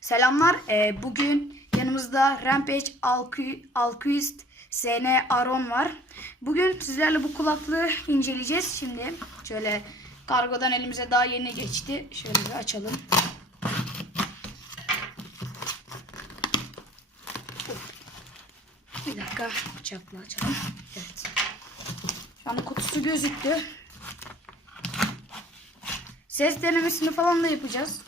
Selamlar. Ee, bugün yanımızda Rampage Alqui- Alquist SN Aron var. Bugün sizlerle bu kulaklığı inceleyeceğiz. Şimdi şöyle kargodan elimize daha yeni geçti. Şöyle bir açalım. Bir dakika bıçakla açalım. Evet. Şu anda kutusu gözüktü. Ses denemesini falan da yapacağız.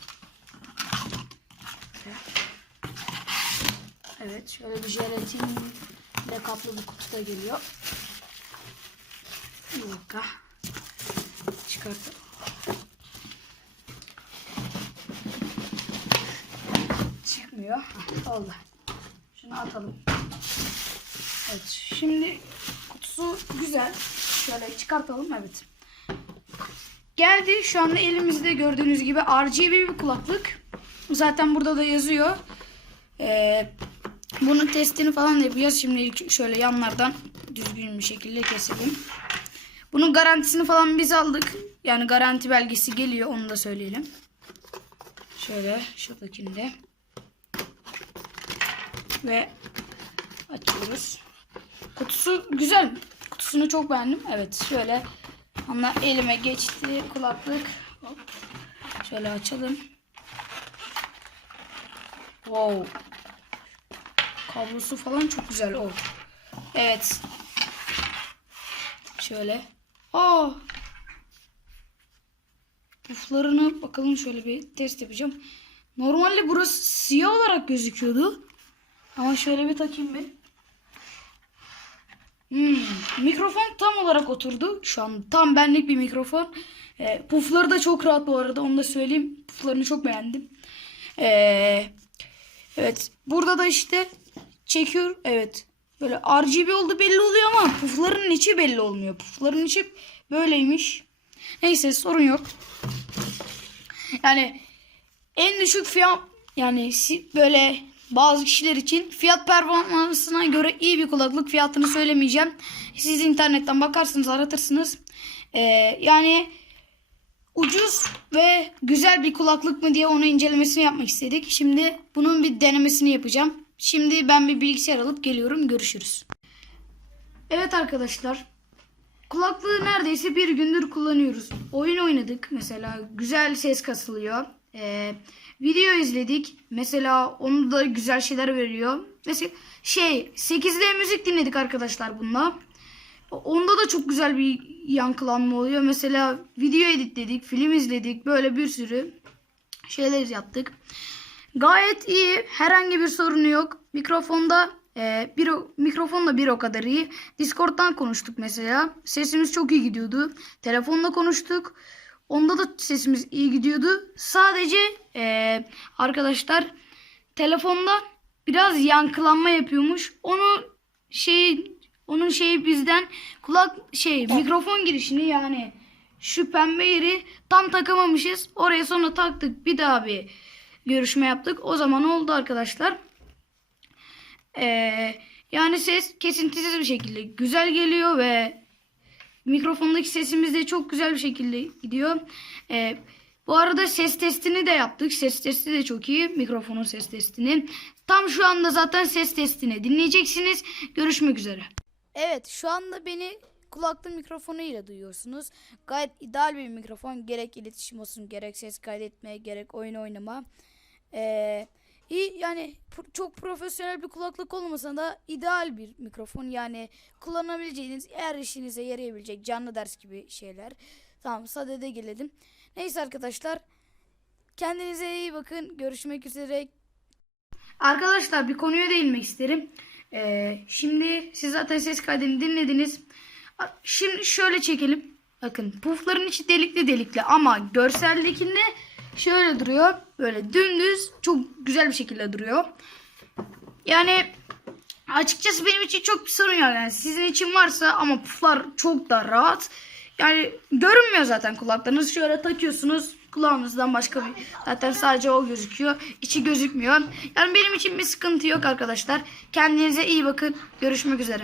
Evet şöyle bir jelatinle kaplı bir kutuda geliyor. Bir dakika. Çıkartalım. Çıkmıyor. Hah, Oldu. Şunu atalım. Evet şimdi kutusu güzel. Şöyle çıkartalım evet. Geldi şu anda elimizde gördüğünüz gibi RGB bir kulaklık. Zaten burada da yazıyor. Ee, bunun testini falan da yapacağız. Şimdi şöyle yanlardan düzgün bir şekilde keselim. Bunun garantisini falan biz aldık. Yani garanti belgesi geliyor onu da söyleyelim. Şöyle şuradakinde. Ve açıyoruz. Kutusu güzel. Kutusunu çok beğendim. Evet şöyle ama elime geçti kulaklık. Hop. Şöyle açalım. Wow. Kablosu falan çok güzel o. Evet. Şöyle. Aa. Puflarını bakalım şöyle bir test yapacağım. Normalde burası siyah olarak gözüküyordu. Ama şöyle bir takayım bir. Hmm, mikrofon tam olarak oturdu. Şu an tam benlik bir mikrofon. E, pufları da çok rahat bu arada onu da söyleyeyim. Puflarını çok beğendim. E, evet burada da işte çekiyor. Evet böyle RGB oldu belli oluyor ama pufların içi belli olmuyor. Pufların içi böyleymiş. Neyse sorun yok. Yani en düşük fiyat yani böyle bazı kişiler için fiyat performansına göre iyi bir kulaklık fiyatını söylemeyeceğim. Siz internetten bakarsınız aratırsınız. Ee, yani ucuz ve güzel bir kulaklık mı diye onu incelemesini yapmak istedik. Şimdi bunun bir denemesini yapacağım. Şimdi ben bir bilgisayar alıp geliyorum. Görüşürüz. Evet arkadaşlar. Kulaklığı neredeyse bir gündür kullanıyoruz. Oyun oynadık mesela. Güzel ses kasılıyor. Ee, video izledik. Mesela onu da güzel şeyler veriyor. Mesela şey 8D müzik dinledik arkadaşlar bununla. Onda da çok güzel bir yankılanma oluyor. Mesela video editledik, film izledik. Böyle bir sürü şeyler yaptık. Gayet iyi. Herhangi bir sorunu yok. Mikrofonda e, bir o- mikrofon da bir o kadar iyi. Discord'dan konuştuk mesela. Sesimiz çok iyi gidiyordu. Telefonla konuştuk. Onda da sesimiz iyi gidiyordu. Sadece e, arkadaşlar telefonda biraz yankılanma yapıyormuş. Onu şey onun şeyi bizden kulak şey mikrofon girişini yani şu pembe yeri tam takamamışız. Oraya sonra taktık. Bir daha bir görüşme yaptık. O zaman oldu arkadaşlar. Ee, yani ses kesintisiz bir şekilde güzel geliyor ve mikrofondaki sesimiz de çok güzel bir şekilde gidiyor. Ee, bu arada ses testini de yaptık. Ses testi de çok iyi. Mikrofonun ses testini. Tam şu anda zaten ses testini dinleyeceksiniz. Görüşmek üzere. Evet şu anda beni kulaklı mikrofonu ile duyuyorsunuz. Gayet ideal bir mikrofon. Gerek iletişim olsun, gerek ses kaydetme, gerek oyun oynama. Ee, iyi yani çok profesyonel bir kulaklık olmasa da ideal bir mikrofon. Yani kullanabileceğiniz her işinize yarayabilecek canlı ders gibi şeyler. Tamam sadede gelelim. Neyse arkadaşlar. Kendinize iyi bakın. Görüşmek üzere. Arkadaşlar bir konuya değinmek isterim. Ee, şimdi siz zaten ses kaydını dinlediniz. Şimdi şöyle çekelim. Bakın pufların içi delikli delikli ama görseldekinde şöyle duruyor. Böyle dümdüz çok güzel bir şekilde duruyor. Yani açıkçası benim için çok bir sorun yok. Yani sizin için varsa ama puflar çok da rahat. Yani görünmüyor zaten kulaklarınız. Şöyle takıyorsunuz. Kulağınızdan başka bir zaten sadece o gözüküyor. İçi gözükmüyor. Yani benim için bir sıkıntı yok arkadaşlar. Kendinize iyi bakın. Görüşmek üzere.